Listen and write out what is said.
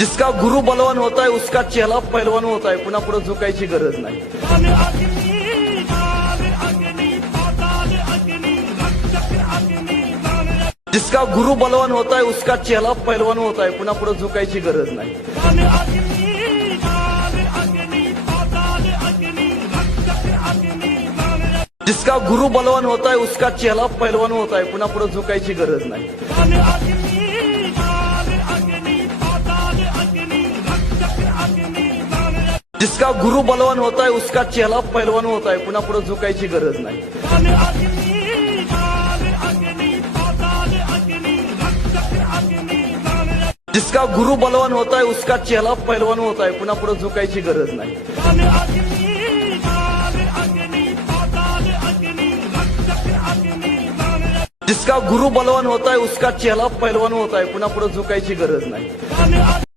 जिसका गुरु बलवान होता है उसका चेला पहलवान होता है, पुन्हा पुढे झुकायची गरज नाही। जिसका गुरु बलवान होता है उसका चेला पहलवान होता है, पुन्हा पुढे झुकायची गरज नाही। जिसका गुरु बलवान होता है उसका चेला पहलवान होता है, पुन्हा पुढे झुकायची गरज नाही। जिसका गुरु बलवान होता है उसका चेला पहलवान होता है, पुन्हा पुढे झुकायची गरज नाही। जिसका गुरु बलवान होता है उसका चेला पहलवान होता है, पुन्हा पुढे झुकायची गरज नाही। जिसका गुरु बलवान होता है उसका चेला पहलवान होता है, पुन्हा पुढे झुकायची गरज नाही।